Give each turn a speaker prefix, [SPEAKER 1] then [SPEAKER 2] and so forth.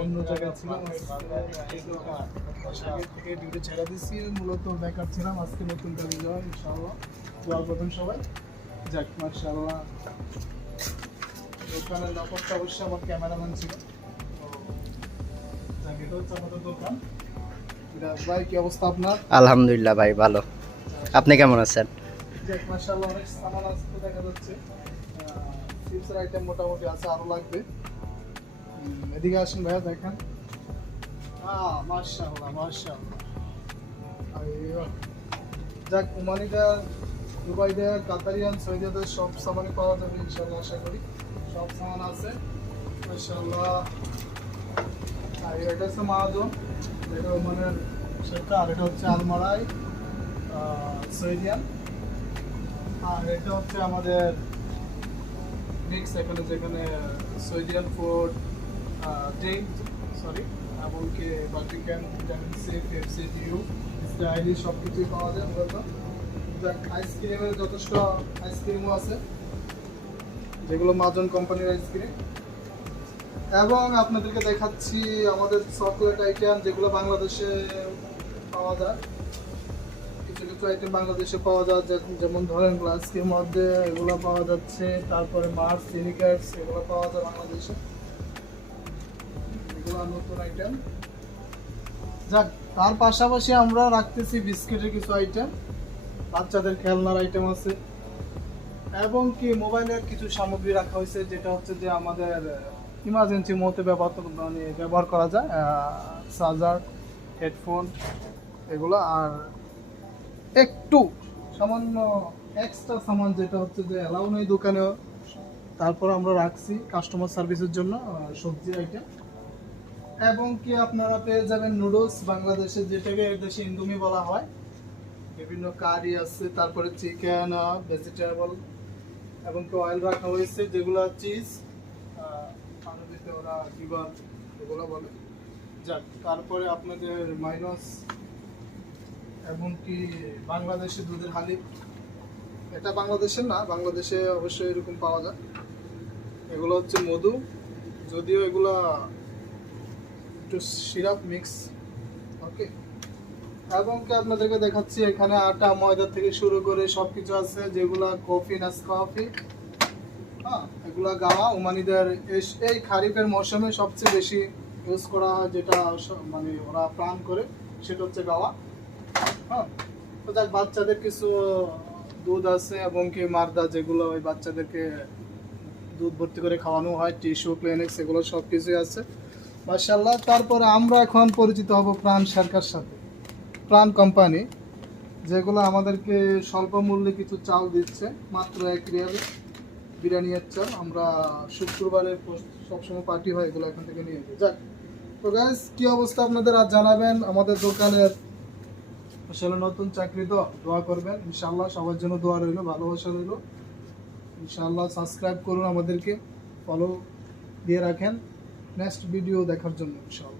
[SPEAKER 1] অন্য জায়গায় ছিলাম আগে থেকে ডিউটি ছেড়ে দিচ্ছি মূলত বেকার ছিলাম আজকে নতুন কাজে যাওয়া ইনশাআল্লাহ। দোয়া করবেন সবাই। যাক মার্শাল্লাহ দোকানের ব্যাপারটা অবশ্যই আমার ক্যামেরাম্যান ছিল। তো যাক এটা হচ্ছে আমাদের দোকান। ভাই কি অবস্থা আপনার?
[SPEAKER 2] আলহামদুলিল্লাহ ভাই ভালো। আপনি কেমন আছেন?
[SPEAKER 1] মাশাআল্লাহ অনেক সামান দেখা যাচ্ছে। চিপসের আইটেম মোটামুটি আছে, আরও লাগবে। ভাইয়া, দেখেন। কাতারিয়ান সব সামানই পাওয়া যাবে আশা করি। সব সামান আছে আর, এটা হচ্ছে আর এটা হচ্ছে আলমারাই সৌদিয়ান। আর এটা হচ্ছে আমাদের মিক্স এখানে যেখানে সৌদিয়ান ফুড ড্রিঙ্ক সরি এমনকি বাটিকান ভিটামিন সি পেপসি ডিউ স্টাইলি সব কিছুই পাওয়া যায় মূলত। আইসক্রিমের যথেষ্ট আইসক্রিমও আছে, যেগুলো মাজন কোম্পানির আইসক্রিম এবং আপনাদেরকে দেখাচ্ছি আমাদের চকলেট আইটেম যেগুলো বাংলাদেশে পাওয়া যায়। কিছু বাংলাদেশে পাওয়া যায় যেমন ধরেন গ্লাসকির মধ্যে এগুলো পাওয়া যাচ্ছে, তারপরে মার্স সিনিকার্স এগুলো পাওয়া যায় বাংলাদেশে। এগুলো নতুন আইটেম যাক, তার পাশাপাশি আমরা রাখতেছি বিস্কিটের কিছু আইটেম বাচ্চাদের খেলনার আইটেম আছে। এবং কি মোবাইলের কিছু সামগ্রী রাখা হয়েছে, যেটা হচ্ছে যে আমাদের ইমার্জেন্সি মতে ব্যবহার মানে ব্যবহার করা যায় চার্জার হেডফোন এগুলো। আর একটু, সামান্য এক্সট্রা সামান যেটা হচ্ছে যে অ্যালাউ নেই দোকানে তারপর আমরা রাখছি কাস্টমার সার্ভিসের জন্য সবজি আইটেম এবং কি আপনারা পেয়ে যাবেন নুডলস বাংলাদেশে যেটাকে দেশে ইন্দুমি বলা হয়। বিভিন্ন কারি আছে, তারপরে চিকেন ভেজিটেবল এবং কি অয়েল রাখা হয়েছে, যেগুলো চিজ আরবিতে ওরা কিবার এগুলো বলে। যাক, তারপরে আপনাদের মাইনস এমনকি বাংলাদেশে দুধের হালি। এটা বাংলাদেশের না, বাংলাদেশে অবশ্যই এরকম পাওয়া যায়। এগুলো হচ্ছে মধু, যদিও এগুলা একটু সিরাপ মিক্স ওকে এবং কি আপনাদেরকে দেখাচ্ছি, এখানে আটা, ময়দা থেকে শুরু করে সব কিছু আছে, যেগুলা কফি নাসকফি হ্যাঁ এগুলা গাওয়া ওমানিদের এই খারিফের মৌসুমে সবচেয়ে বেশি ইউজ করা যেটা মানে ওরা প্রাণ করে, সেটা হচ্ছে গাওয়া। হ্যাঁ তো যাক বাচ্চাদের কিছু দুধ আছে এবং কি মারদা যেগুলো ওই বাচ্চাদেরকে দুধ ভর্তি করে খাওয়ানো হয়, টিস্যু ক্লিনিক্স এগুলো সব কিছুই আছে। মার্শাল্লাহ তারপরে আমরা এখন পরিচিত হব প্রাণ সরকার সাথে, প্রাণ কোম্পানি, যেগুলো আমাদেরকে স্বল্প মূল্যে কিছু চাল দিচ্ছে, মাত্র এক রিয়ালে। বিরিয়ানির চাল, আমরা শুক্রবারে সবসময় পার্টি হয়, এগুলো এখান থেকে নিয়ে যাই। যাক, তো গাইজ কি অবস্থা আপনাদের, আর জানাবেন আমাদের দোকানের আসলে নতুন চাকরি তো দোয়া করবেন। ইনশাল্লাহ সবার জন্য দোয়া রইল, ভালোবাসা রইল। ইনশাল্লাহ সাবস্ক্রাইব করুন আমাদেরকে ফলো দিয়ে রাখেন। নেক্সট ভিডিও দেখার জন্য ইনশাল্লাহ